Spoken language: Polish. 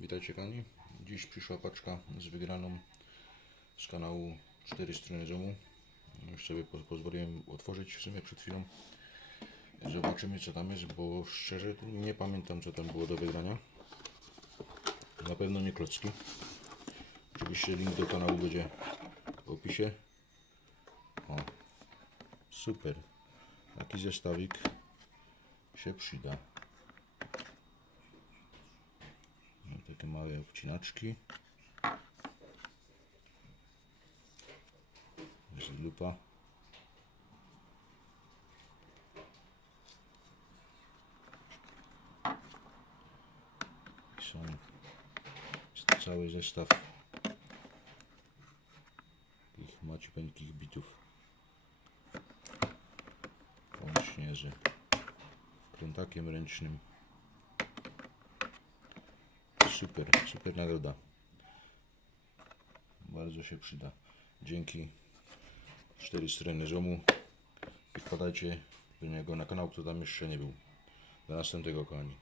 Witajcie kochani. Dziś przyszła paczka z wygraną z kanału 4 strony domu. Już sobie po- pozwoliłem otworzyć w sumie przed chwilą. Zobaczymy co tam jest, bo szczerze nie pamiętam co tam było do wygrania. Na pewno nie klocki. Oczywiście link do kanału będzie w opisie. O, super. Taki zestawik się przyda. Takie małe obcinaczki. Lupa. I Są cały zestaw takich maciupeńkich bitów. Łącznie z krętakiem ręcznym. Super, super nagroda. Bardzo się przyda. Dzięki. Cztery strony ziomu. I wpadajcie do niego na kanał, kto tam jeszcze nie był. Do następnego, kochani.